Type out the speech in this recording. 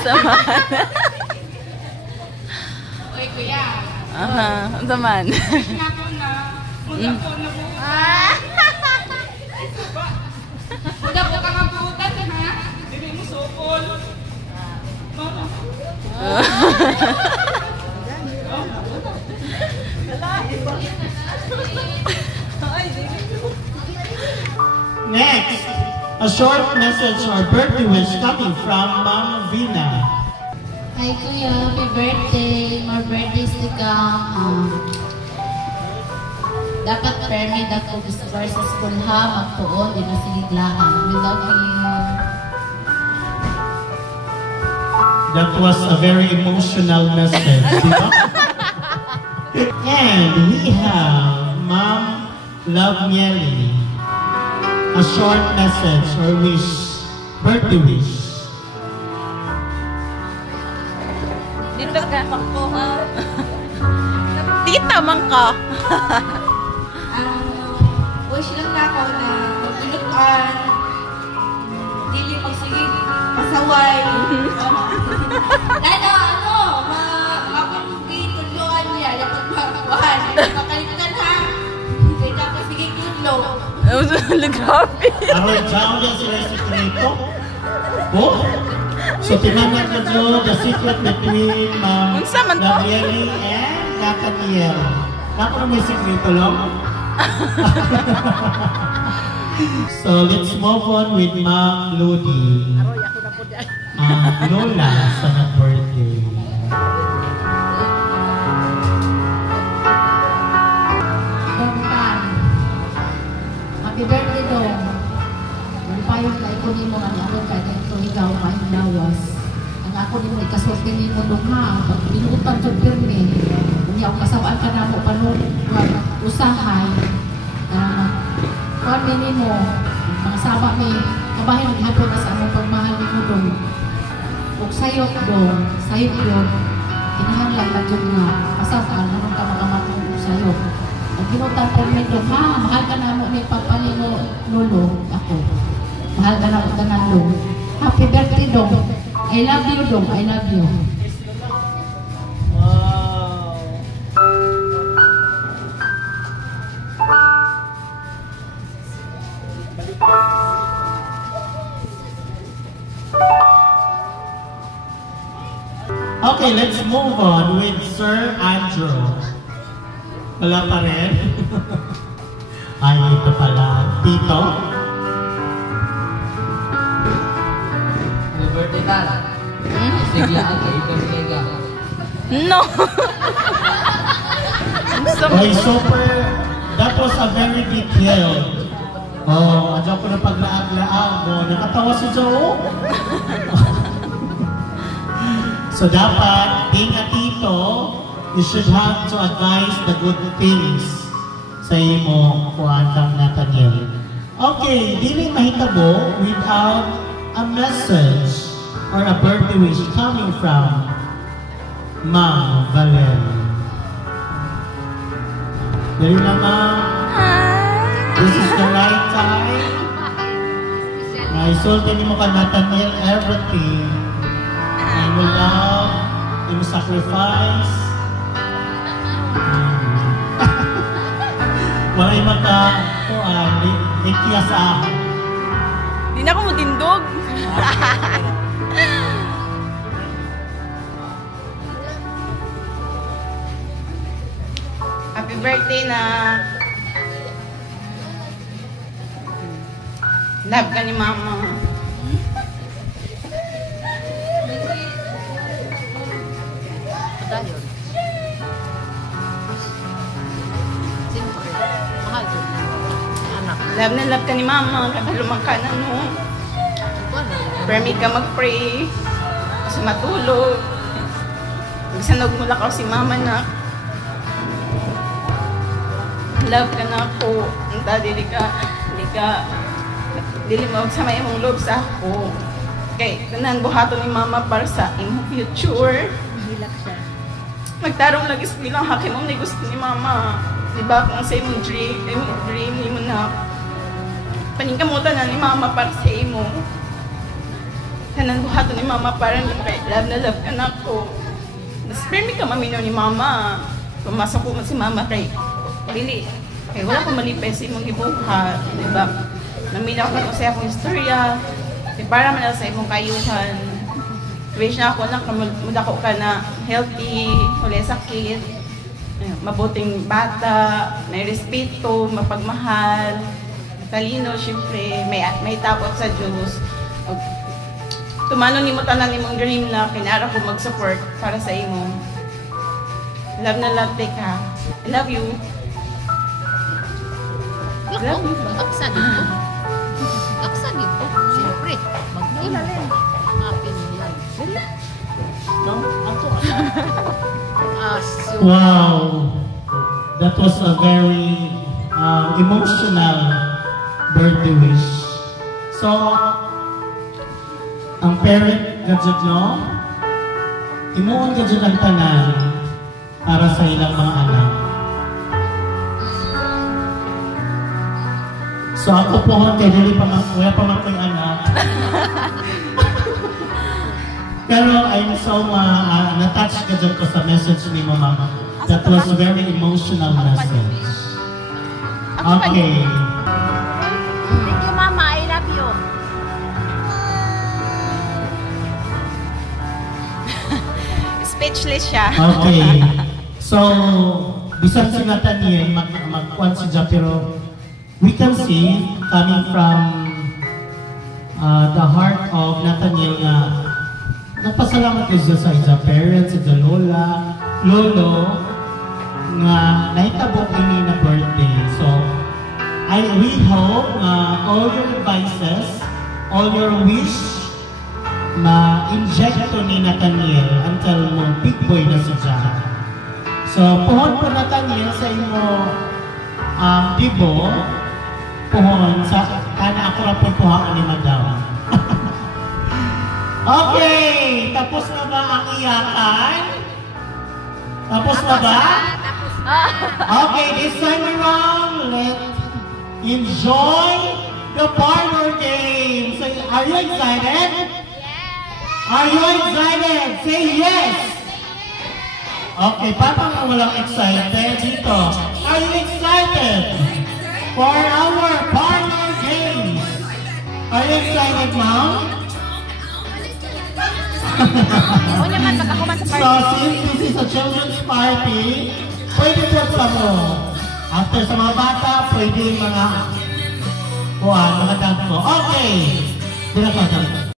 Samahan. Oy, kuya. Saman. Udah po ka mabutan, ha? Dili mo sopol. Next, a short message or birthday wish coming from Ma'am Vina. Hi Kuya, happy birthday. More birthdays to come. Dapat permit ako gusto sa school ha, magtuon, di na siliglaan. We love you. That was a very emotional message, di ba? And we have Ma'am Love Mieli. A short message or wish, birthday wish. Dito ka ko ha. Tita man ka. Wish lang na ako na mag-inutan, dili magsigig, pasaway. Lalo, mapag-ituluan niya, napag-makakuhan, makalimutan ha. Kaya dapat sigig tudlo. Grabe. Aron dyan yan sila sekreto. Oh? So, tinanong na dyan the secret between Ma'am Love Mieli and Nakatiel. Ako na may sekreto lang. So let's move on with Ma'am Lodi. Lola sa birthday. Happy birthday dong. Ang payong kay ko ni mo ang ako kay ito ikaw may lawas. Ang ako ni mo ikasulti ni mo dong ha. Pag pinutan sa pirmi. Kung yung kasawaan ka na mo paano usahay. Kami ni mo, mga sama may kabahin naghapon na sa among pagmahal ni mo dong. Huwag sayot dong, sayot yun. Kinahanglan lang dyan nga. Kasawaan naman ka makamatong sayot. Ang pinutan pirmi dong ha. Mahal ka na mo ni Papa ni mo Lolo. Ako. Mahal ka na mo tanan dong. Happy birthday dong. I love you dong. I love you. Okay, let's move on with Sir Andrew. Wala pa rin? Ay, ito pala. Tito? Happy birthday ka. Sigla ka, ikaw sigla. No. Okay, super. That was a very detailed. Oh, adyo ko na paglaag-laag. Oh, nakatawa si Joe. So dapat, being a tito, you should have to advise the good things sa imo kuan kang Nathaniel. Okay, dili mahitabo without a message or a birthday wish coming from Ma'am Valerie. Dali na Ma'am. This is the right time. Naisulti ni mo ka Nathaniel everything. Imo love, imo sacrifice. Wala yung mata ko, ikiya sa akin. Di na ako matindog. Happy birthday na. Love ka ni Mama. Love na love ka ni Mama. Katalumang ka na, no? Permit ka mag-pray. Kasi matulog. Magsanog mo lakaw si Mama na. Love ka na ako. Dili mo sa may imong loob sa ako. Okay, kanan buhato ni Mama para sa imong future. Hilak siya. Magtarong lagi sa bilang hakim mo ni gusto ni Mama. Diba kung sa imong dream ni mo na paningkamutan na ni Mama para sa imo. Kanang buhato ni mama parang kay love na love ka na ko. Spermi ka maminaw ni mama. Pumasok ko si mama kay dili. Kay wala ko malipay sa imong gibuhat, di ba? Naminaw ka ko sa akong istorya. Di para man sa imong kayuhan. Wish na ako na mudako ka na healthy, wala sakit, mabuting bata, may respeto, mapagmahal, talino, syempre, may takot sa Diyos. Tumano ni mo tanan imong dream na kinara ko mag-support para sa imo. Love na love ka. I love you. Love you. Aksa dito. Aksa dito. Siyempre, mag-ilalim. Happy yan. No? Wow! That was a very emotional birthday wish. So, ang parent gadget no, timuon gadget ang tanan para sa ilang mga anak. So ako po kay dili pa wala pa man ko'y anak. Pero I'm so na-touch gadget ko sa message ni Mama. That was a very emotional message. Okay. Thank you, Mama. I love you. Speechless siya. Okay. So, bisan si Nathaniel, mag-kwan siya, pero we can see, coming from the heart of Nathaniel na nagpasalamat siya sa iyang parents, sa lola, lolo, nga naitabok ini na birthday. So, we hope all your advices, all your wish, ma-inject to ni Nathaniel until mo big boy na siya. So, puhon po Nathaniel sa imo bibo, puhon sa kana ako na po puhaan ni Madam. Okay, tapos na ba ang iyakan? Tapos na ba? Okay, this time around, let's enjoy the parlor game. So, are you excited? Are you excited? Say yes! Okay, parang walang excited dito. Are you excited for our parlor games? Are you excited, Mom? So, since this is a children's party, pwede po sa mo. After sa mga bata, pwede mga mga dance mo. Okay! Dila ka,